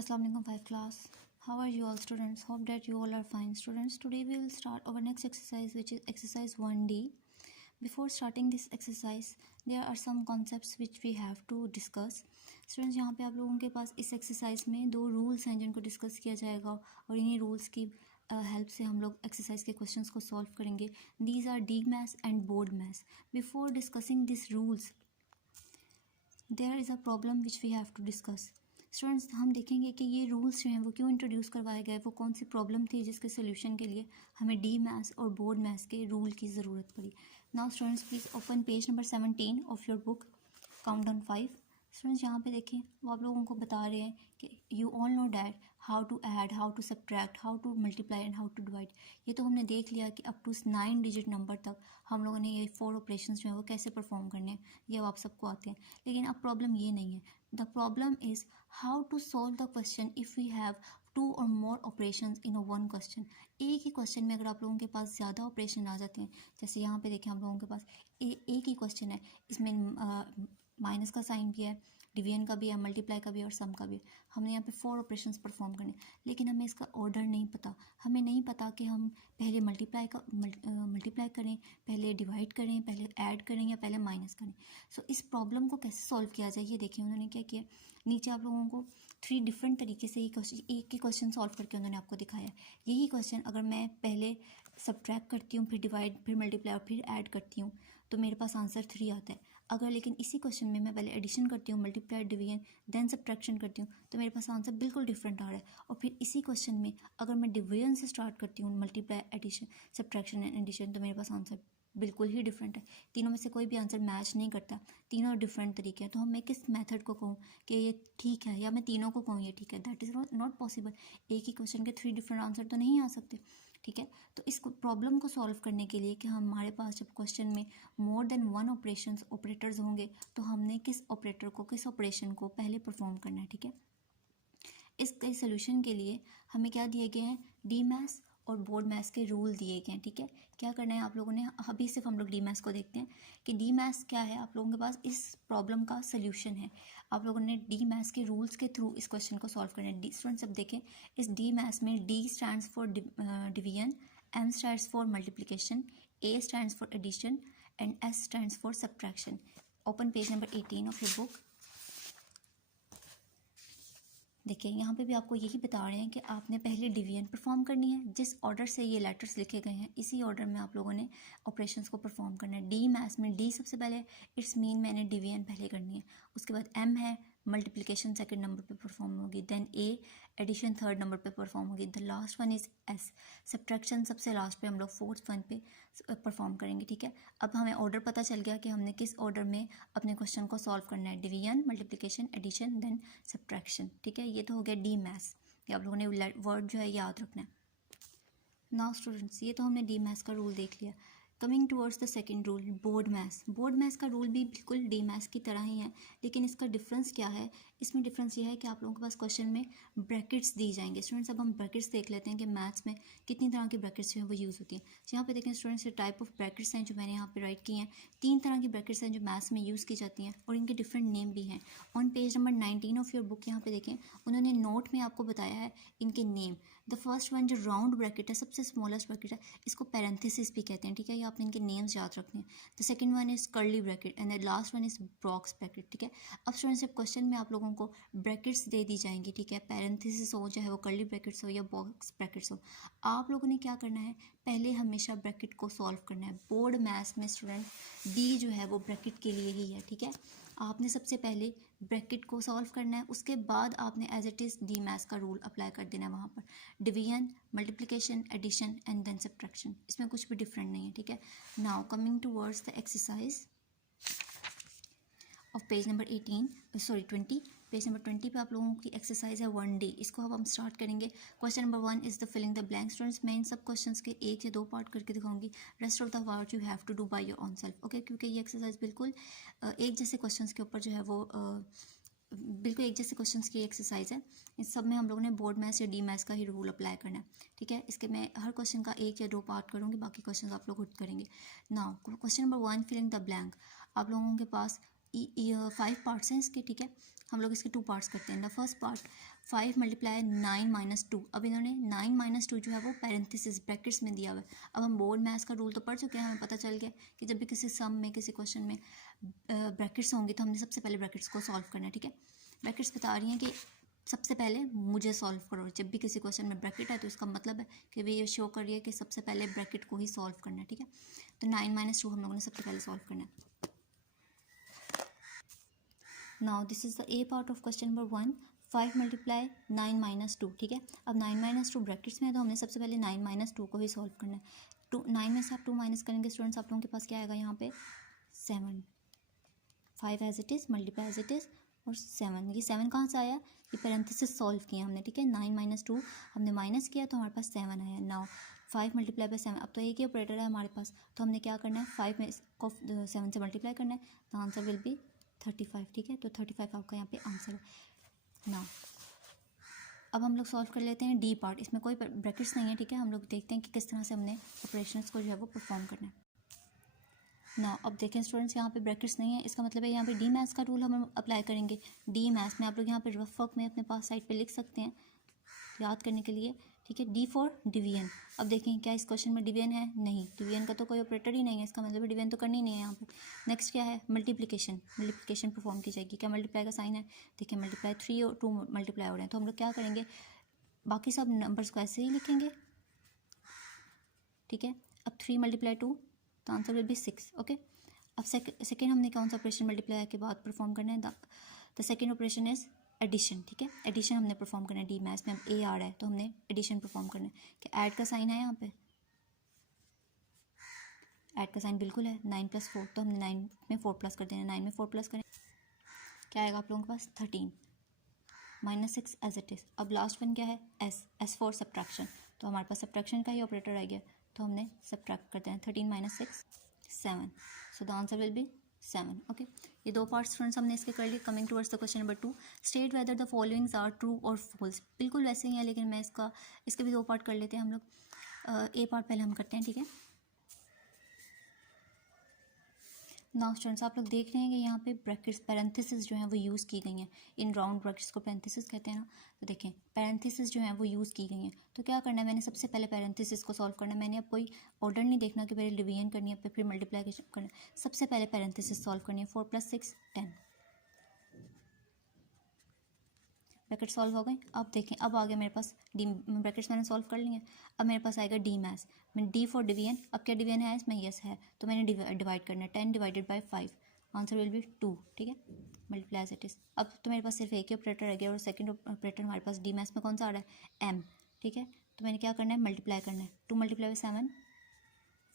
Assalamu alaikum 5 class. How are you all students? Hope that you all are fine students. Today we will start our next exercise, which is exercise 1D. Before starting this exercise, there are some concepts which we have to discuss. Students, यहाँ पे आप लोगों के पास इस exercise में दो rules हैं जिनको discuss किया जाएगा और इन्हीं rules की हेल्प से हम लोग एक्सरसाइज के क्वेश्चंस को सॉल्व करेंगे. These are DMAS and BODMAS. Before discussing this rules there is a problem which we have to discuss. Students, हम देखेंगे कि ये रूल्स जो हैं वो क्यों इंट्रोड्यूस करवाए गए, वो कौन सी प्रॉब्लम थी जिसके सोल्यूशन के लिए हमें डी मैथ्स और बोर्ड मैथ्स के रूल की ज़रूरत पड़ी. Now students, please open page number 17 of your book countdown 5. Students, यहाँ पे देखें, वो आप लोगों को बता रहे हैं कि you all know that how to add, how to subtract, how to multiply and how to divide. ये तो हमने देख लिया कि अप टू 9 डिजिट नंबर तक हम लोगों ने ये 4 ऑपरेशंस जो हैं वो कैसे परफॉर्म करने हैं, ये अब आप सबको आते हैं. लेकिन अब प्रॉब्लम ये नहीं है. The problem is how to solve the question if we have 2 or more operations in a one question. एक ही क्वेश्चन में अगर आप लोगों के पास ज़्यादा ऑपरेशन आ जाते हैं, जैसे यहाँ पे देखें हम लोगों के पास एक ही क्वेश्चन है, इसमें माइनस का साइन भी है, डिवीजन का भी है, मल्टीप्लाई का भी है और सम का भी है. हमने यहाँ पे 4 ऑपरेशंस परफॉर्म करने, लेकिन हमें इसका ऑर्डर नहीं पता. हमें नहीं पता कि हम पहले मल्टीप्लाई करें, पहले डिवाइड करें, पहले ऐड करें या पहले माइनस करें. सो इस प्रॉब्लम को कैसे सॉल्व किया जाए, ये देखिए उन्होंने क्या किया. नीचे आप लोगों को 3 डिफरेंट तरीके से एक ही क्वेश्चन सॉल्व करके उन्होंने आपको दिखाया. यही क्वेश्चन अगर मैं पहले सब्ट्रैक्ट करती हूँ, फिर डिवाइड, फिर मल्टीप्लाई और फिर ऐड करती हूँ, तो मेरे पास आंसर 3 आता है. अगर लेकिन इसी क्वेश्चन में मैं पहले एडिशन करती हूँ, मल्टीप्लाई, डिवीजन, देन सब्ट्रैक्शन करती हूँ, तो मेरे पास आंसर बिल्कुल डिफरेंट आ रहा है. और फिर इसी क्वेश्चन में अगर मैं डिवीजन से स्टार्ट करती हूँ, multiply, addition, subtraction and addition, तो मेरे पास आंसर बिल्कुल ही डिफरेंट है. तीनों में से कोई भी आंसर मैच नहीं करता, तीनों डिफरेंट तरीके हैं. तो हम मैं किस मेथड को कहूँ कि ये ठीक है, या मैं तीनों को कहूँ ये ठीक है? That is not possible. एक ही क्वेश्चन के 3 डिफरेंट आंसर तो नहीं आ सकते. ठीक है, तो इस प्रॉब्लम को सॉल्व करने के लिए कि हमारे पास जब क्वेश्चन में मोर देन 1 ऑपरेटर्स होंगे, तो हमने किस ऑपरेटर को, किस ऑपरेशन को पहले परफॉर्म करना है. ठीक है, इसके सोल्यूशन के लिए हमें क्या दिए गए हैं, डी मैथ्स और बोर्ड मैथ्स के रूल दिए गए हैं. ठीक है, क्या करना है आप लोगों ने, अभी सिर्फ हम लोग डी मैथ्स को देखते हैं कि डी मैथ्स क्या है. आप लोगों के पास इस प्रॉब्लम का सोल्यूशन है, आप लोगों ने डी मैथ्स के रूल्स के थ्रू इस क्वेश्चन को सॉल्व करना है. स्टूडेंट्स, अब देखें, इस डी मैथ्स में D stands for division, M stands for multiplication, A stands for addition and S stands for subtraction. Open page number 18 of your book. देखिए, यहाँ पे भी आपको यही बता रहे हैं कि आपने पहले डिवीजन परफॉर्म करनी है. जिस ऑर्डर से ये लेटर्स लिखे गए हैं, इसी ऑर्डर में आप लोगों ने ऑपरेशंस को परफॉर्म करना है. डी मैथ्स में डी सबसे पहले, इट्स मीन मैंने डिवीजन पहले करनी है. उसके बाद एम है, मल्टीप्लिकेशन सेकंड नंबर पे परफॉर्म होगी. देन ए, एडिशन थर्ड नंबर पे परफॉर्म होगी. The last one is S, subtraction सबसे लास्ट पे हम लोग फोर्थ वन पे परफॉर्म करेंगे. ठीक है, अब हमें ऑर्डर पता चल गया कि हमने किस ऑर्डर में अपने क्वेश्चन को सॉल्व करना है. Division, multiplication, addition, then subtraction. ठीक है, ये तो हो गया डी मैथ्स. ये आप लोगों ने वर्ड जो है याद रखना है. नाउ स्टूडेंट्स, ये तो हमने डी मैथ्स का रूल देख लिया. Coming towards the second rule, board maths. Board maths का रूल भी बिल्कुल डी मैथ्स की तरह ही है, लेकिन इसका डिफरेंस क्या है? इसमें डिफरेंस ये है कि आप लोगों के पास क्वेश्चन में ब्रैकेट्स दी जाएंगे. स्टूडेंट्स, अब हम ब्रैकेट्स देख लेते हैं कि मैथ्स में कितनी तरह की ब्रैकेट्स जो है वो यूज़ होती हैं. यहाँ पे देखें स्टूडेंट्स, टाइप ऑफ ब्रैकेट्स हैं जो मैंने यहाँ पे राइट की हैं. 3 तरह की ब्रैकेट्स हैं जो मैथ्स में यूज़ की जाती हैं और इनके डिफरेंट नेम भी हैं. On page number 19 of your book यहाँ पे देखें, उन्होंने नोट में आपको बताया है इनके नेम. द फर्स्ट वन जो राउंड ब्रैकेट है, सबसे स्मॉलेस्ट ब्रैकेट है, इसको पैरेंथेसिस भी कहते हैं. ठीक है, ये आपने इनके नेम्स याद रखने हैं. The second one is curly bracket and the last one is box bracket. ठीक है, अब स्टूडेंट्स, जब क्वेश्चन में आप लोगों को ब्रैकेट्स दे दी जाएंगी, ठीक है, पैरेंथेसिस हो, चाहे वो कर्ली ब्रैकेट्स हो या बॉक्स ब्रैकेट्स हो, आप लोगों ने क्या करना है, पहले हमेशा ब्रैकेट को सॉल्व करना है. बोर्ड मैथ्स में स्टूडेंट डी जो है वो ब्रैकेट के लिए ही है. ठीक है, आपने सबसे पहले ब्रैकेट को सॉल्व करना है, उसके बाद आपने as it is DMAS का रूल अप्लाई कर देना है वहाँ पर. Division, multiplication, addition and then subtraction, इसमें कुछ भी डिफरेंट नहीं है. ठीक है, now coming towards the exercise of page number 20. Page number 20 पे आप लोगों की एक्सरसाइज है 1D. इसको अब हम स्टार्ट करेंगे. Question number 1 is the filling the blank. Students, मैं इन सब क्वेश्चंस के 1 या 2 पार्ट करके दिखाऊंगी. Rest of the part you have to do by your on self. Okay, क्योंकि ये एक्सरसाइज बिल्कुल एक जैसे क्वेश्चंस के ऊपर जो है वो बिल्कुल एक जैसे क्वेश्चंस की एक्सरसाइज है. इस सब में हम लोगों ने बोर्ड मैथ्स या डी मैथ्स का ही रूल अप्लाई करना है. ठीक है, इसके मैं हर क्वेश्चन का 1 या 2 पार्ट करूँगी, बाकी क्वेश्चन आप लोग खुद करेंगे. Now question number 1, filling the blank. आप लोगों के पास 5 पार्ट्स हैं इसके, ठीक है। हम लोग इसके 2 पार्ट्स करते हैं। The first part 5 multiply 9 - 2। अब इन्होंने 9 - 2 जो है वो पैरेंथेसिस ब्रैकेट्स में दिया हुआ है। अब हम बोर्ड मैथ्स का रूल तो पढ़ चुके हैं, हमें पता चल गया कि जब भी किसी सम में, किसी क्वेश्चन में ब्रैकेट्स होंगी तो हमने सबसे पहले ब्रैकेट्स को सॉल्व करना है, ठीक है। ब्रैकेट्स बता रही हैं कि सबसे पहले मुझे सॉल्व करो। जब भी किसी क्वेश्चन में ब्रैकेट है तो इसका मतलब है कि वे ये शो कर रही है कि सबसे पहले ब्रैकेट को ही सॉल्व करना है, ठीक है। तो 9 - 2 हम लोगों ने सबसे पहले सॉल्व करना है। Now this is the A part of question number 1. 5 multiply 9 - 2, ठीक है। अब 9 - 2 ब्रैकेट्स में है तो हमने सबसे पहले 9 - 2 को ही सॉल्व करना है। 9 में से आप 2 माइनस करेंगे स्टूडेंट्स, आप लोगों के पास क्या आएगा यहाँ पे 7। 5 as it is, multiply as it is, और 7। ये 7 कहाँ से आया, ये पैरेंथेसिस सॉल्व किया हमने, ठीक है। 9 - 2 हमने माइनस किया तो हमारे पास 7 आया। नाउ 5 मल्टीप्लाई बाय 7, अब तो एक ही ऑपरेटर है हमारे पास, तो हमने क्या करना है 5 में इसको 7 से मल्टीप्लाई करना है। द आंसर विल बी 35, ठीक है। तो 35 आपका यहाँ पे आंसर है। नाउ अब हम लोग सॉल्व कर लेते हैं डी पार्ट। इसमें कोई ब्रैकेट्स नहीं है, ठीक है। हम लोग देखते हैं कि किस तरह से हमने ऑपरेशंस को जो है वो परफॉर्म करना है। ना अब देखें स्टूडेंट्स, यहाँ पे ब्रैकेट्स नहीं है, इसका मतलब है यहाँ पे डी मैथ्स का रूल हम अप्लाई करेंगे। डी मैथ्स में आप लोग यहाँ पे रफ वर्क में अपने पास साइड पे लिख सकते हैं याद करने के लिए, ठीक है। D for division. अब देखें क्या इस क्वेश्चन में डिवीजन है, नहीं, डिवीजन का तो कोई ऑपरेटर ही नहीं है, इसका मतलब डिवीजन तो करनी नहीं है यहाँ पे। नेक्स्ट क्या है, मल्टीप्लिकेशन। मल्टीप्लिकेशन परफॉर्म की जाएगी। क्या मल्टीप्लाई का साइन है, देखिए मल्टीप्लाई 3 और 2 मल्टीप्लाई हो रहे हैं, तो हम लोग क्या करेंगे बाकी सब नंबर्स को ऐसे ही लिखेंगे, ठीक है। अब 3 मल्टीप्लाई 2 तो आंसर विल बी 6, ओके। अब सेकेंड हमने कौन सा ऑपरेशन मल्टीप्लाई के बाद परफॉर्म करना है, the second operation is addition, ठीक है। एडिशन हमने परफॉर्म करना है। डी मैथ्स में अब ए आ रहा है तो हमने एडिशन परफॉर्म करना है। क्या ऐड का साइन है यहाँ पे, ऐड का साइन बिल्कुल है। 9 + 4 तो हमने 9 में 4 प्लस कर देना, 9 में 4 प्लस करें क्या आएगा आप लोगों के पास 13 -6 एज इट इज़। अब लास्ट वन क्या है, एस फॉर सब्ट्रैक्शन, तो हमारे पास सब्ट्रैक्शन का ही ऑपरेटर आ गया, तो हमने सब्ट्रैक्ट करते हैं 13 - 6 7। So the answer will be 7, okay. ये 2 पार्ट्स स्टूडेंट्स हमने इसके कर लिए। Coming towards the question number 2, state whether the followings are true और फॉल्स। बिल्कुल वैसे ही है, लेकिन मैं इसके भी 2 पार्ट कर लेते हैं हम लोग। ए पार्ट पहले हम करते हैं, ठीक है। नाउ स्टूडेंट्स आप लोग देख रहे हैं कि यहाँ पे ब्रैकेट्स पैरेंथेसिस जो हैं वो यूज़ की गई हैं। इन राउंड ब्रैकेट्स को पैरेंथेसिस कहते हैं ना, तो देखें पैरेंथेसिस जो हैं वो यूज़ की गई हैं। तो क्या करना है, मैंने सबसे पहले पैरेंथेसिस को सॉल्व करना है। मैंने अब कोई ऑर्डर नहीं देखना कि पहले डिवीजन करनी है फिर मल्टीप्लाई करना है। सबसे पहले पैरेंथेसिस सॉल्व करनी है। 4 + 6 10 ब्रैकेट सॉल्व हो गए। अब देखें अब आ गया मेरे पास डी ब्रैकेट्स मैंने सॉल्व कर लिए हैं। अब मेरे पास आएगा डी मैथ्स में डी फॉर डिवीजन। अब क्या डिवीजन है इसमें, यस है, तो मैंने डिवाइड करना है 10 divided by 5, answer will be 2, ठीक है। Multiply as it is. अब तो मेरे पास सिर्फ एक ही ऑपरेटर रह गया और सेकंड ऑपरेटर हमारे पास डी मैथ्स में कौन सा आ रहा है एम, ठीक है। तो मैंने क्या करना है मल्टीप्लाई करना है। 2 मल्टीप्लाई बाय 7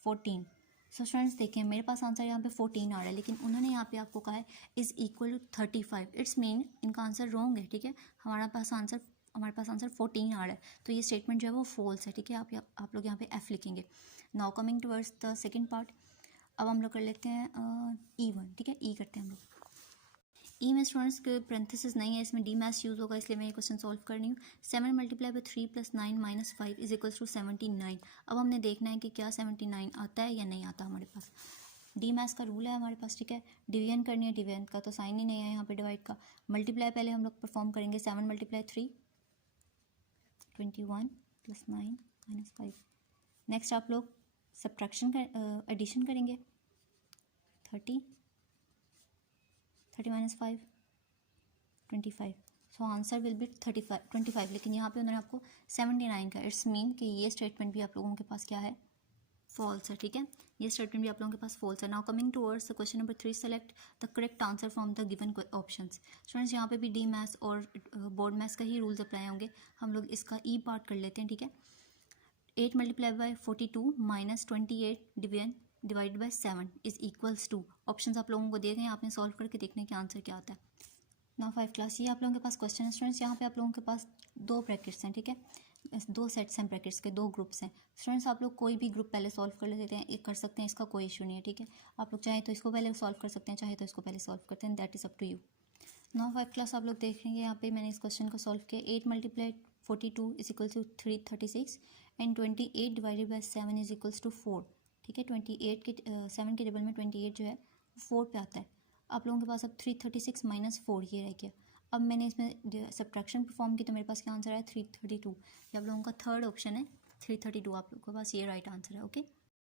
14। सो स्टूडेंट्स देखें मेरे पास आंसर यहाँ पे 14 आ रहा है, लेकिन उन्होंने यहाँ पे आपको कहा है is equal to 35। It's mean इनका आंसर रॉन्ग है, ठीक है। हमारे पास आंसर 14 आ रहा है, तो ये स्टेटमेंट जो है वो फॉल्स है, ठीक है। आप लोग यहाँ पे एफ लिखेंगे। Now coming towards the second part, अब हम लोग कर लेते हैं E1, ठीक है। ई करते हैं हम लोग। ई में स्टूडेंट्स के पैरेंथेसिस नहीं है, इसमें डी मैथ्स यूज़ होगा, इसलिए मैं ये क्वेश्चन सॉल्व कर रही हूँ। 7 multiply by 3 + 9 - 5 is equals to 79। अब हमने देखना है कि क्या 79 आता है या नहीं आता हमारे पास। डी मैथ्स का रूल है हमारे पास, ठीक है। डिवीजन करनी है, डिवीजन का तो साइन ही नहीं है यहाँ पे डिवाइड का। मल्टीप्लाई पहले हम लोग परफॉर्म करेंगे। 7 मल्टीप्लाई 3 21 + 9 - 5। नेक्स्ट आप लोग सब्ट्रैक्शन का एडिशन करेंगे। 30 5 25। सो आंसर विल बी 25, लेकिन यहाँ पे उन्होंने आपको 79 का। इट्स मीन कि ये स्टेटमेंट भी आप लोगों के पास क्या है फॉल्स है, ठीक है। ये स्टेटमेंट भी आप लोगों के पास फॉल्स है। Now coming towards the question number 3, select the correct answer from the given options. Students यहाँ पे भी डी मैथ्स और बोर्ड मैथ्स का ही रूल्स अप्लाई होंगे। हम लोग इसका ई पार्ट कर लेते हैं, ठीक है। 8 multiply by 42 - 28 divide by 7 is equals to. Option आप लोगों को दिए गए, आपने सॉल्व करके देखने के आंसर क्या आता है। नाउ 5 क्लास, ये आप लोगों के पास क्वेश्चन है स्टूडेंट्स। यहाँ पे आप लोगों के पास 2 ब्रैकेट्स हैं, ठीक है। 2 सेट्स हैं ब्रैकेट्स के, 2 ग्रुप्स हैं। स्टूडेंट्स आप लोग कोई भी ग्रुप पहले सॉल्व कर लेते हैं, एक कर सकते हैं, इसका कोई इशू नहीं है, ठीक है। आप लोग चाहे तो इसको पहले सॉल्व कर सकते हैं, चाहे तो इसको पहले सॉल्व करते हैं, that is up to you. Now 5 class आप लोग देखेंगे यहाँ पे मैंने इस क्वेश्चन को सॉल्व किया। 8 multiply 42 is equal to 336 and 28 divided by 7 is equals to 4, ठीक है। 28 के 7 के टेबल में 28 जो है 4 पे आता है। आप लोगों के पास अब 336 माइनस 4 ये रह गया। अब मैंने इसमें सब्ट्रैक्शन परफॉर्म की तो मेरे पास क्या आंसर है 332। ये आप लोगों का थर्ड ऑप्शन है 332, आप लोगों के पास ये राइट आंसर है। ओके।